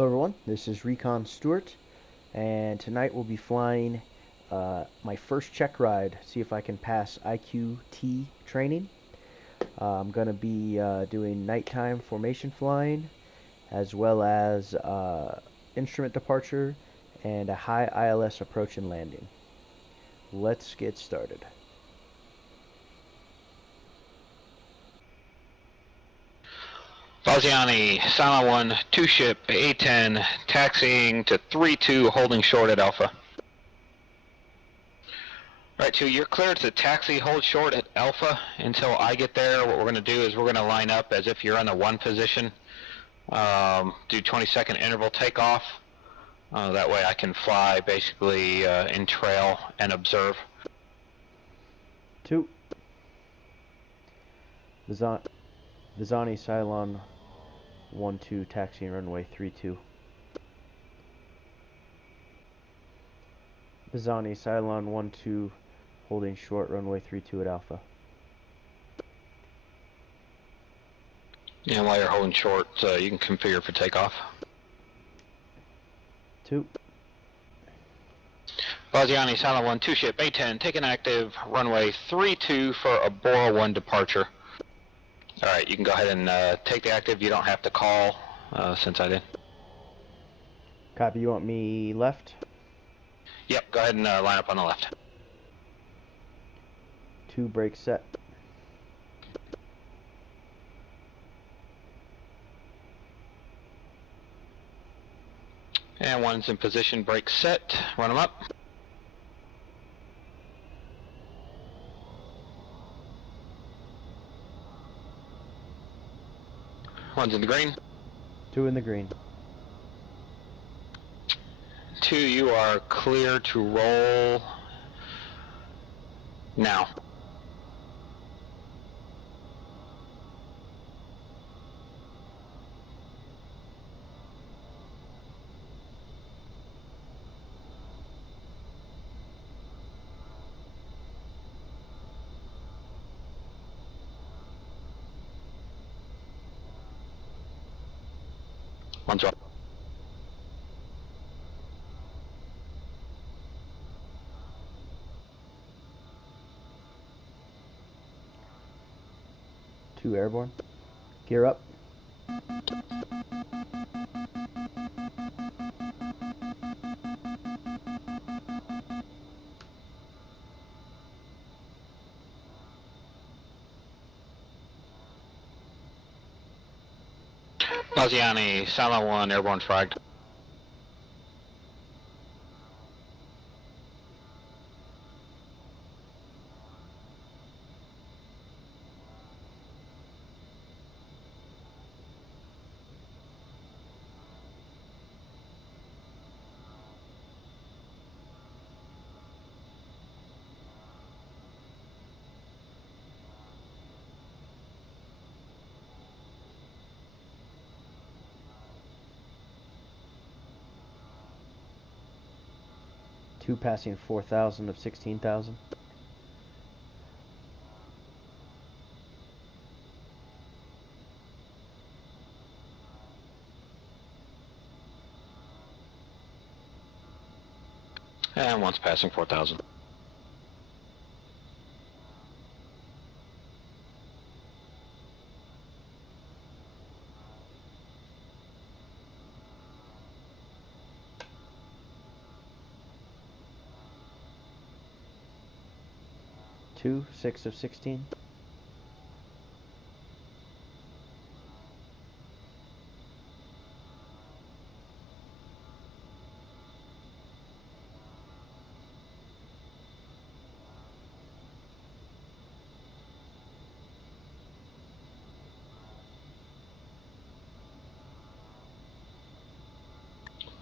Hello everyone, this is Recon Stewart, and tonight we'll be flying my first check ride, see if I can pass IQT training. I'm going to be doing nighttime formation flying, as well as instrument departure, and a high ILS approach and landing. Let's get started. Falziani, Silent 1, 2 ship, A10, taxiing to 3-2, holding short at Alpha. Right, 2, you're cleared to taxi, hold short at Alpha until I get there. What we're going to do is we're going to line up as if you're in the 1 position, do 20-second interval takeoff. That way I can fly basically in trail and observe. 2. Vizani, Cylon 1-2, taxiing runway 32. Vizani, Cylon 1-2, holding short runway 32 at Alpha. And while you're holding short, you can configure for takeoff. 2. Falziani, Silent 1, 2 ship, A10, taking active, runway 32 for a Bora 1 departure. Alright, you can go ahead and take the active. You don't have to call since I did. Copy, you want me left? Yep, go ahead and line up on the left. 2 brake set. And 1's in position, brake set, run them up. One's in the green. 2 in the green. 2, you are clear to roll now. One's up. Two airborne. Gear up. Falziani, Silent 1, airborne fragged. Two passing 4,000 of 16,000. And 1's passing 4,000. Two 6 of 16.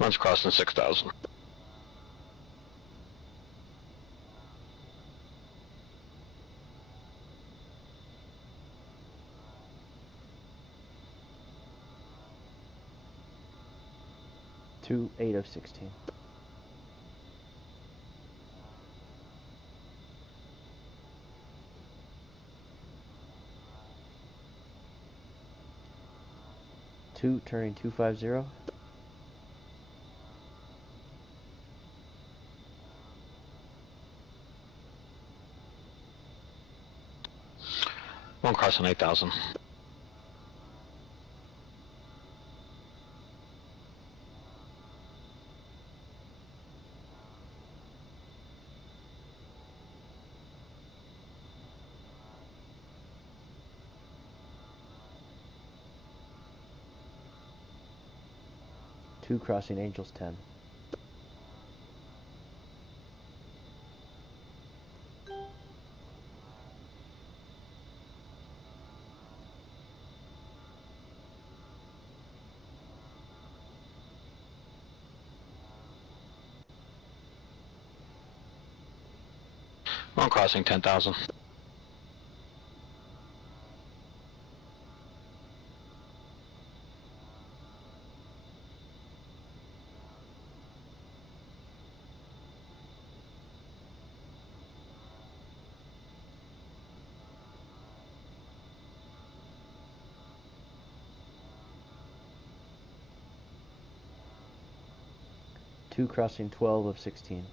One's crossing 6,000. Two 8 of 16. Two turning 250. One crossing 8,000. Two crossing Angels 10. One crossing 10,000. Two crossing 12 of 16.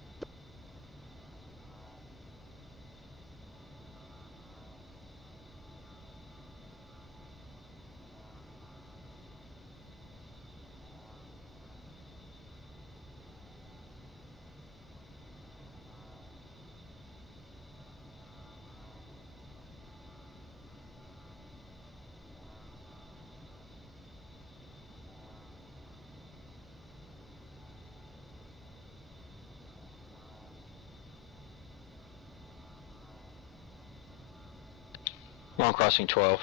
One crossing 12.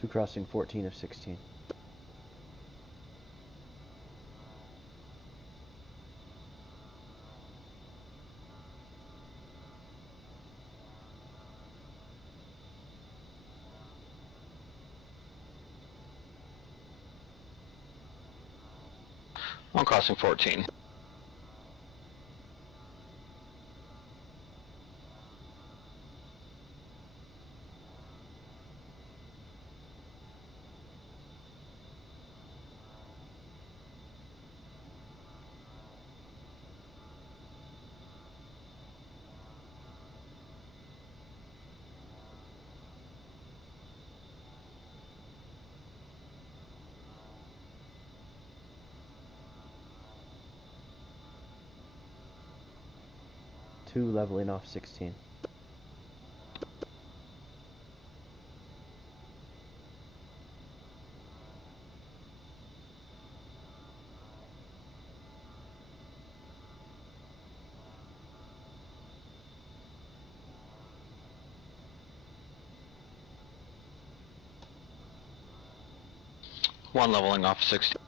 Two crossing 14 of 16. One crossing 14. Two leveling off 16. One leveling off 16.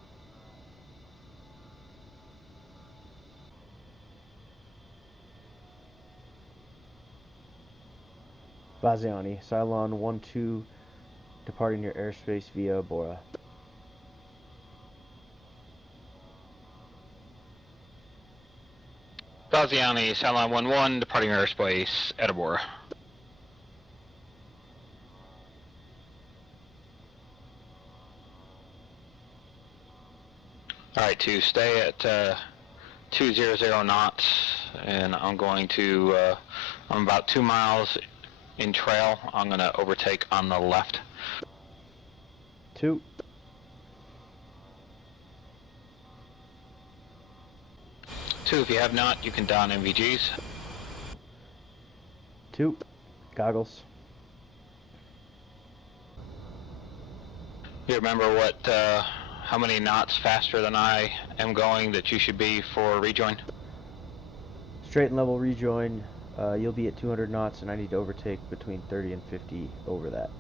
Baziani, Cylon 1-2, departing your airspace via Bora. Baziani, Cylon 1-1, departing airspace, Edinburgh. Alright, to stay at 200 knots, and I'm going to, I'm about 2 miles in trail. I'm going to overtake on the left. Two. Two, if you have not, you can don MVGs. Two. Goggles. You remember what, how many knots faster than I am going that you should be for rejoin? Straight and level rejoin. You'll be at 200 knots, and I need to overtake between 30 and 50 over that.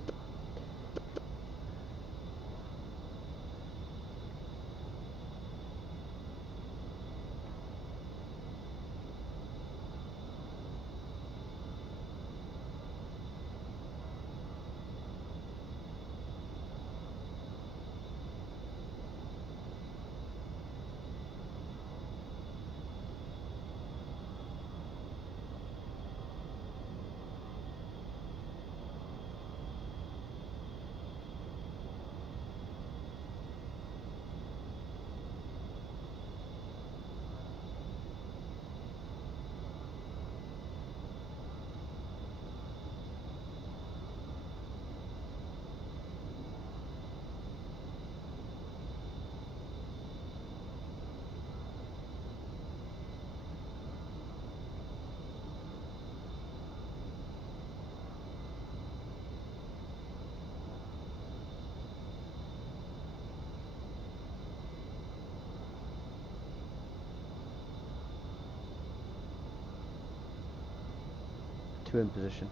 Two in position.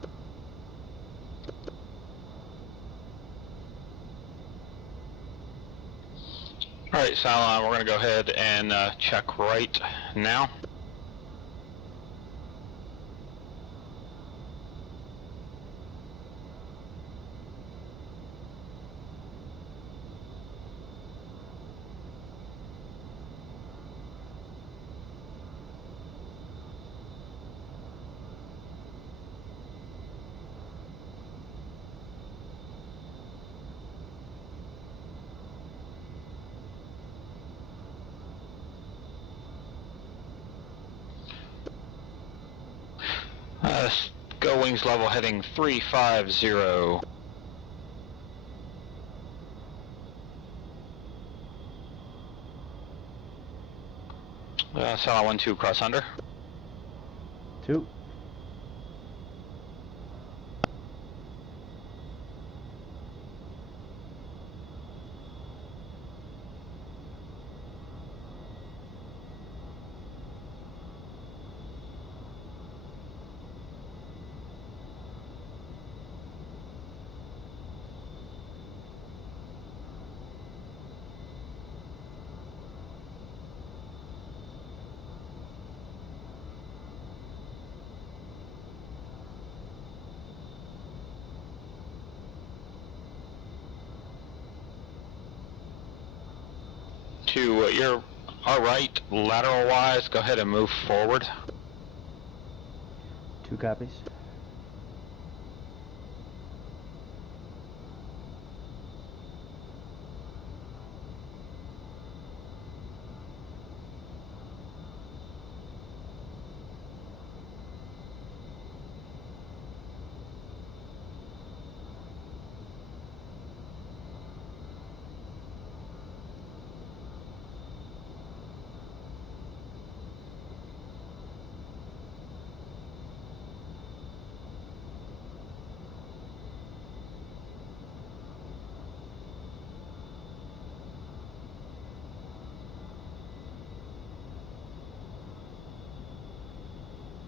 Alright, Cylon, we're going to go ahead and check right now. Go wings level heading 350. Cylon 1-2 cross under. 2. To your right, lateral wise, go ahead and move forward. 2 copies.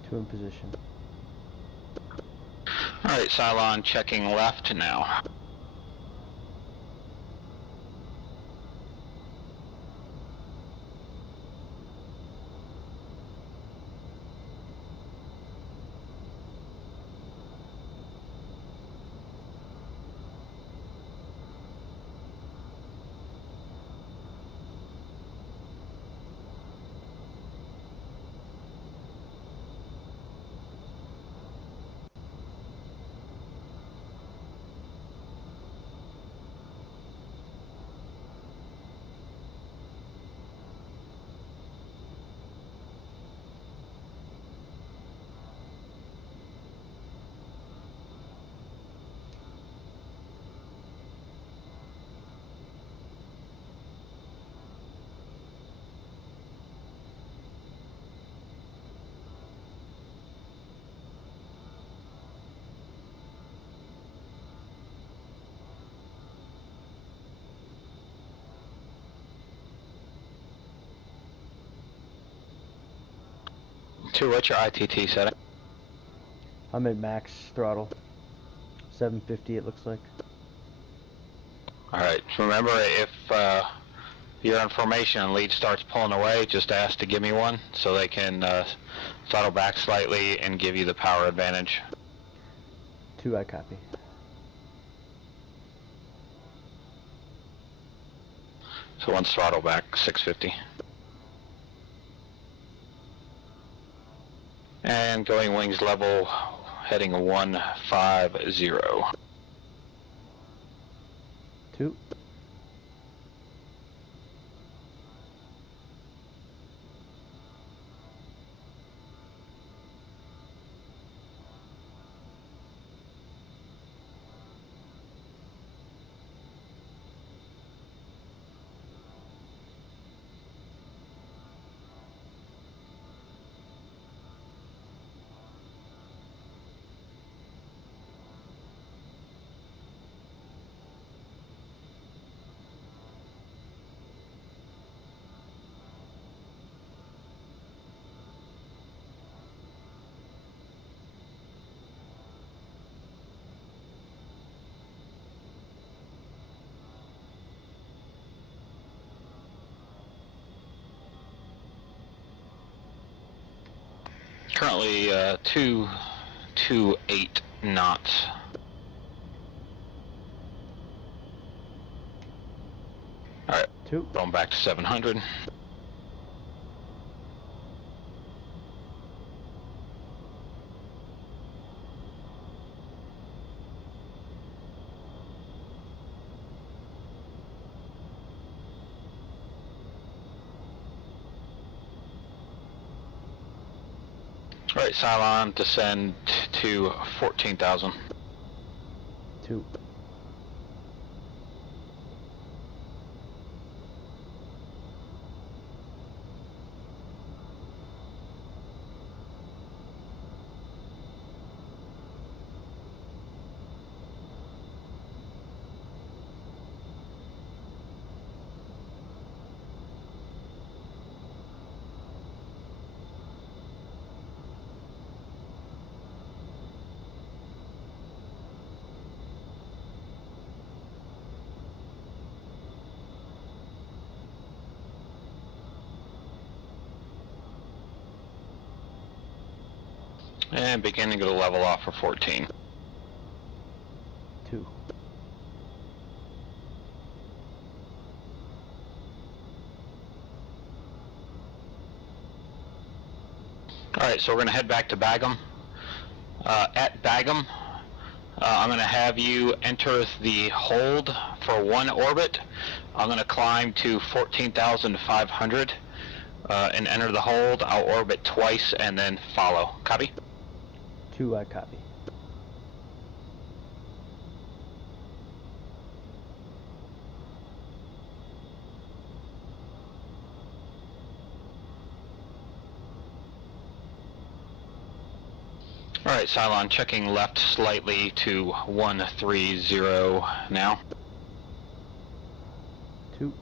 Two in position. Alright, Cylon checking left now. Two, what's your ITT setting? I'm at max throttle. 750 it looks like. Alright, remember if you're in formation and lead starts pulling away, just ask to give me one so they can throttle back slightly and give you the power advantage. 2, I copy. So one's throttle back, 650. And going wings level, heading 150. 2. Currently 228 knots. Alright, going back to 700. Alright, Cylon, descend to 14,000. 2. And beginning to level off for 14. 2. Alright, so we're going to head back to Bagum. At Bagum, I'm going to have you enter the hold for 1 orbit. I'm going to climb to 14,500 and enter the hold. I'll orbit twice and then follow. Copy? 2, I copy. Alright, Cylon, checking left slightly to 130 now. 2.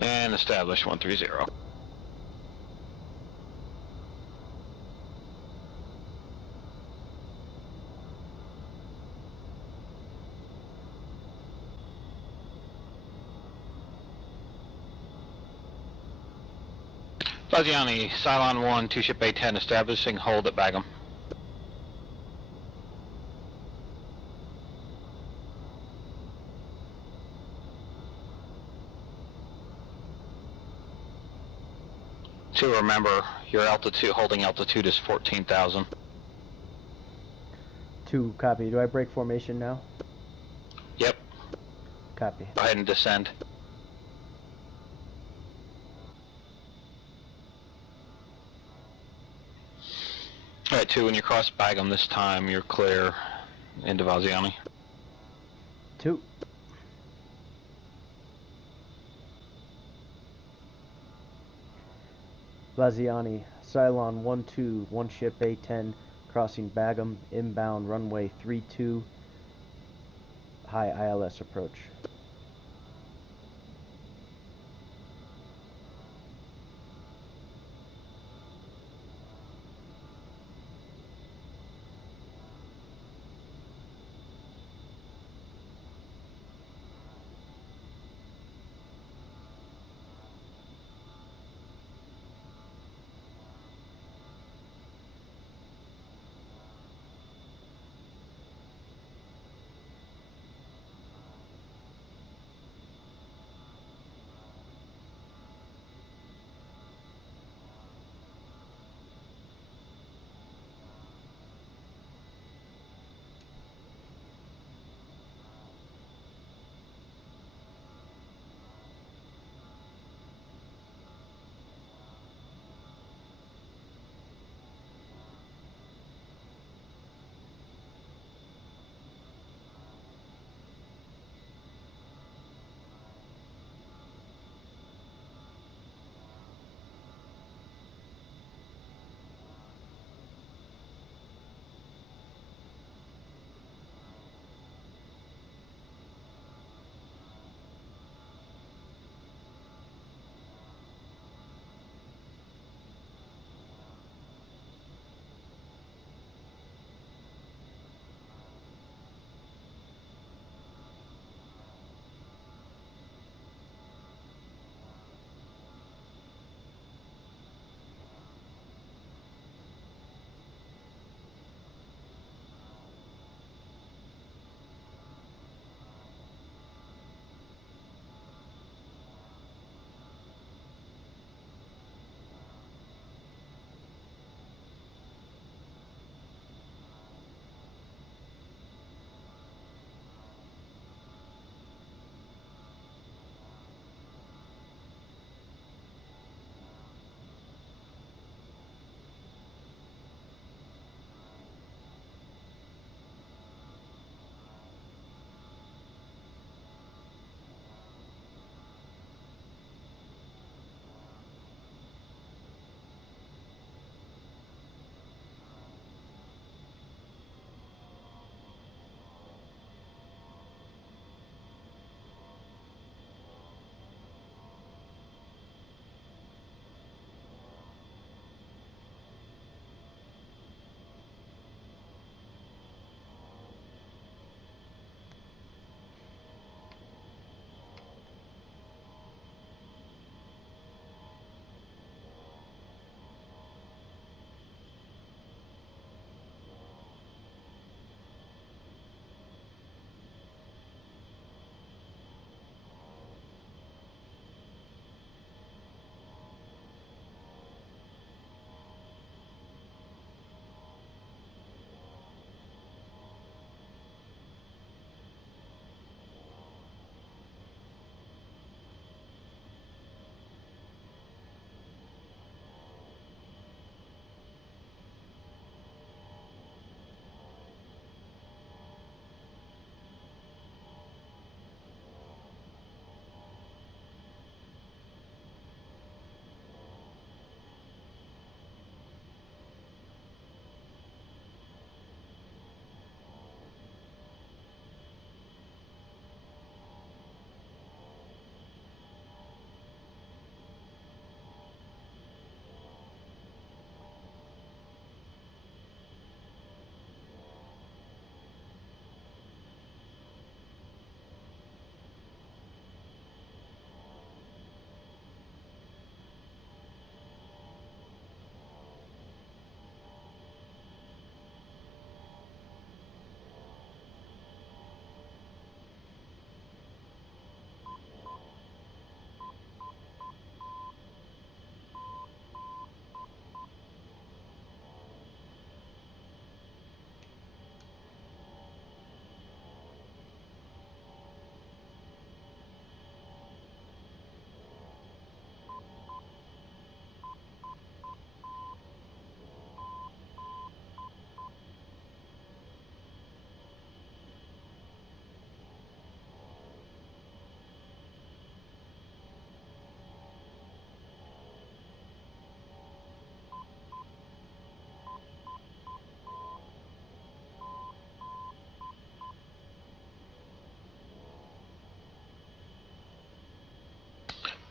And establish 130. Faziani, Cylon 1, 2 ship A10, establishing hold at Bagum. To remember, your altitude, holding altitude is 14,000. 2, copy. Do I break formation now? Yep. Copy. Go ahead and descend. Alright, 2, when you cross Bagum this time, you're clear into Vaziani. 2. Laziani, Cylon 1-2, 1 ship A10, crossing Bagum, inbound runway 32, high ILS approach.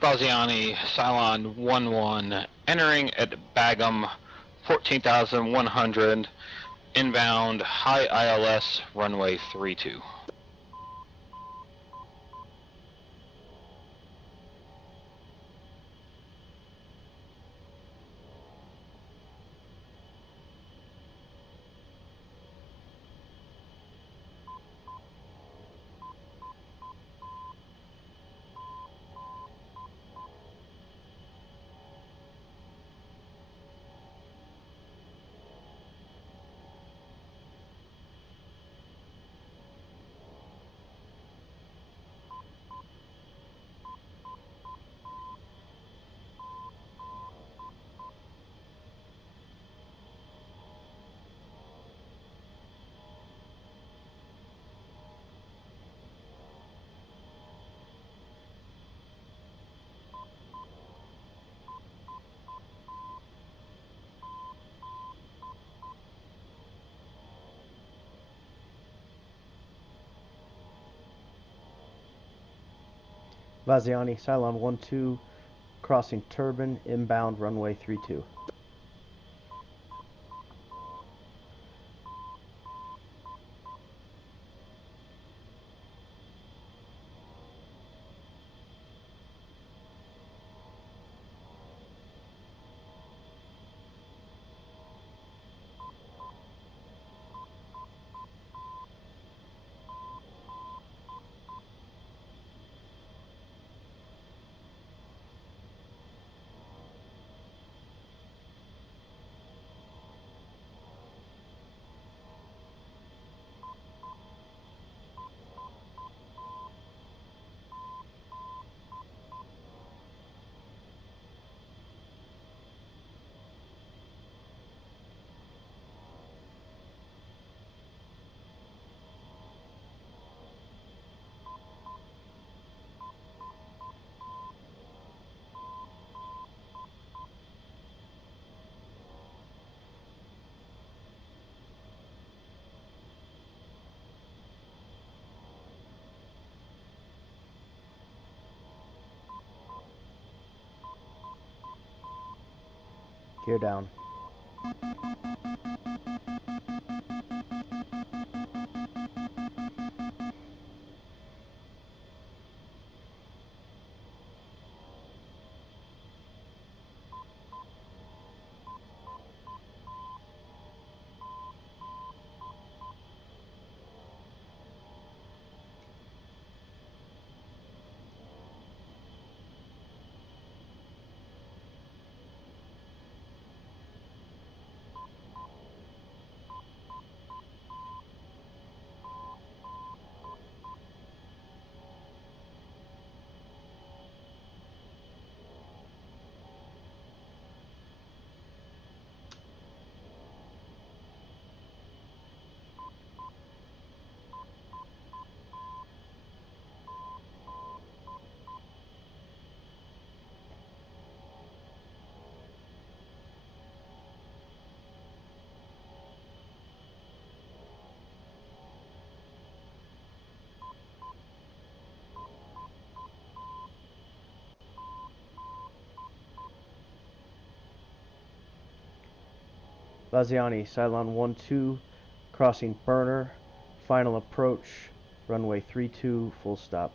Baziani, Cylon 11, entering at Bagum 14,100, inbound, high ILS, runway 32. Vaziani, Cylon 12, crossing turbine, inbound runway 32. Gear down. Vaziani, Cylon 12, crossing burner, final approach, runway 32, full stop.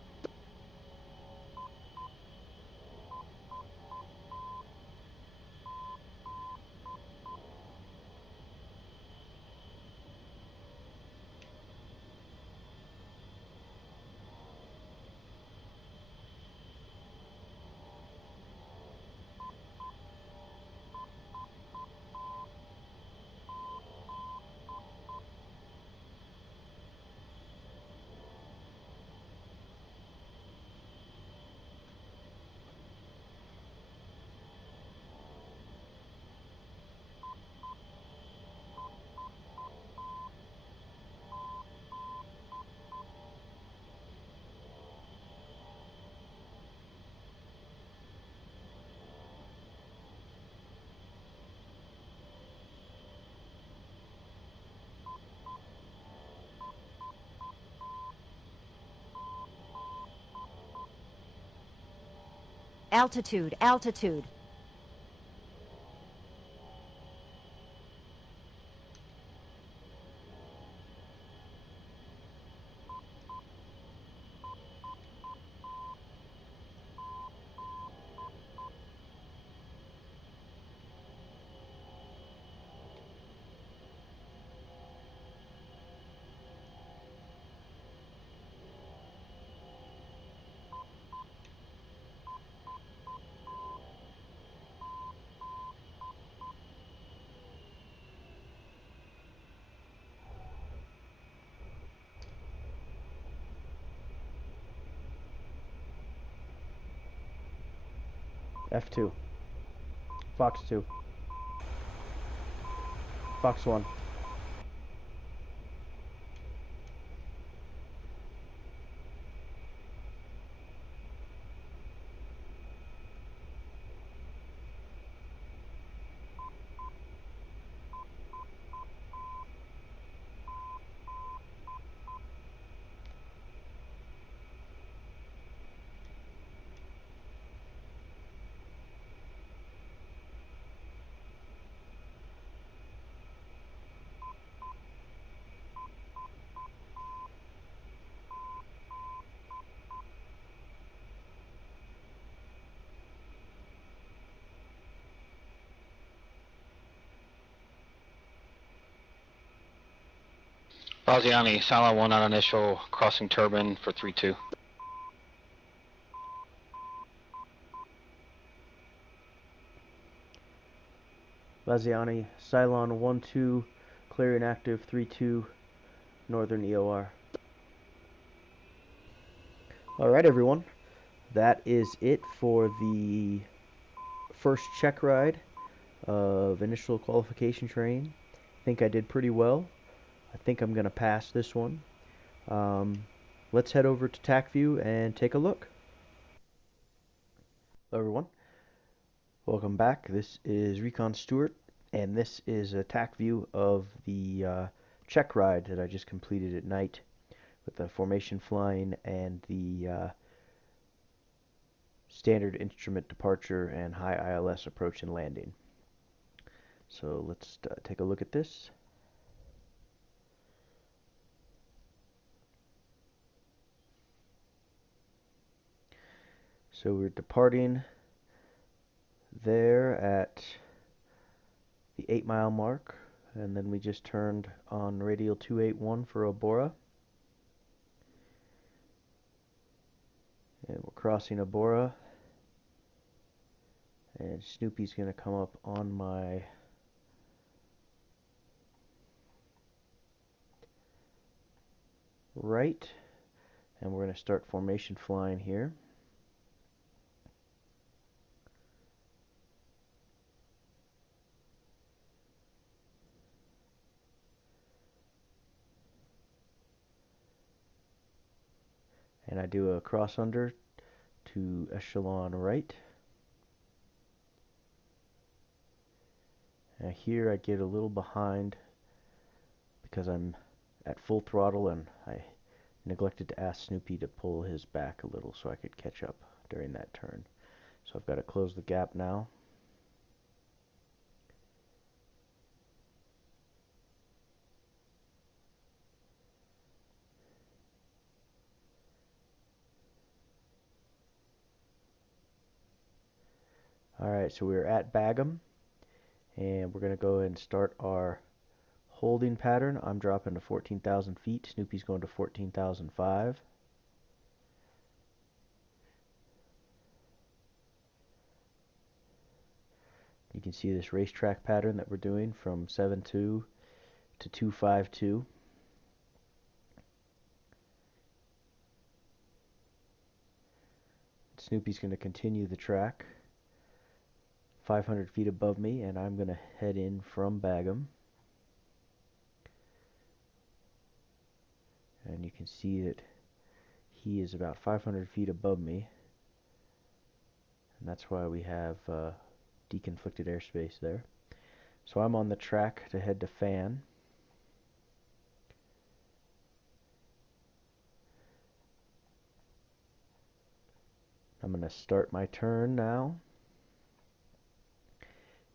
Altitude, altitude. F2. Fox 2. Fox 1. Baziani, Silent 1 on initial, crossing turbine for 3-2. Laziani, Cylon 1-2, clearing active 3-2, northern EOR. Alright everyone, that is it for the first check ride of Initial Qualification Training. I think I did pretty well. I think I'm going to pass this one. Let's head over to TACView and take a look. Hello everyone, welcome back. This is Recon Stewart, and this is a TACView of the check ride that I just completed at night with the formation flying and the standard instrument departure and high ILS approach and landing. So let's take a look at this. So we're departing there at the 8-mile mark, and then we just turned on radial 281 for Abora. And we're crossing Abora, and Snoopy's going to come up on my right, and we're going to start formation flying here. And I do a cross under to echelon right. Now here I get a little behind because I'm at full throttle, and I neglected to ask Snoopy to pull his back a little so I could catch up during that turn. So I've got to close the gap now. Alright, so we're at Bagum, and we're going to go and start our holding pattern. I'm dropping to 14,000 feet. Snoopy's going to 14,005. You can see this racetrack pattern that we're doing from 7.2 to 2.52. Snoopy's going to continue the track 500 feet above me, and I'm going to head in from Bagum. And you can see that he is about 500 feet above me, and that's why we have deconflicted airspace there. So I'm on the track to head to Fan. I'm going to start my turn now.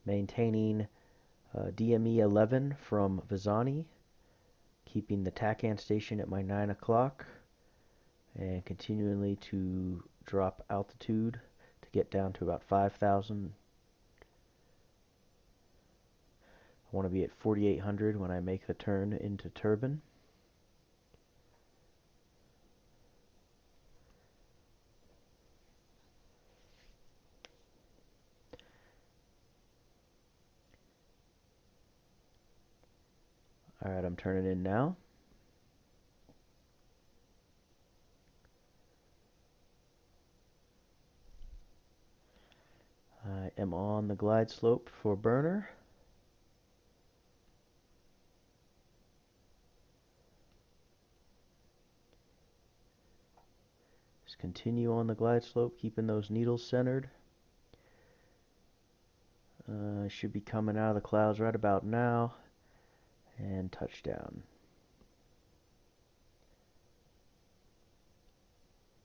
Maintaining DME 11 from Vizani, keeping the TACAN station at my 9 o'clock, and continually to drop altitude to get down to about 5,000. I want to be at 4,800 when I make the turn into turbine. Alright, I'm turning in now. I am on the glide slope for burner. Just continue on the glide slope, keeping those needles centered. Should be coming out of the clouds right about now. And touchdown.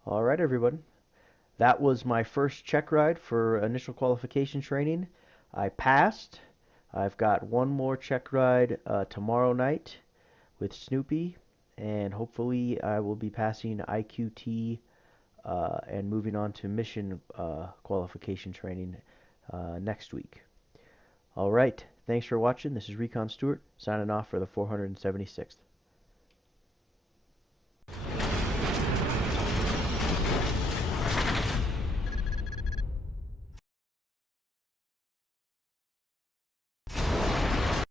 Alright, everybody. That was my first check ride for initial qualification training. I passed. I've got one more check ride tomorrow night with Snoopy, and hopefully I will be passing IQT and moving on to Mission Qualification Training next week. Alright, thanks for watching. This is Recon Stewart signing off for the 476th.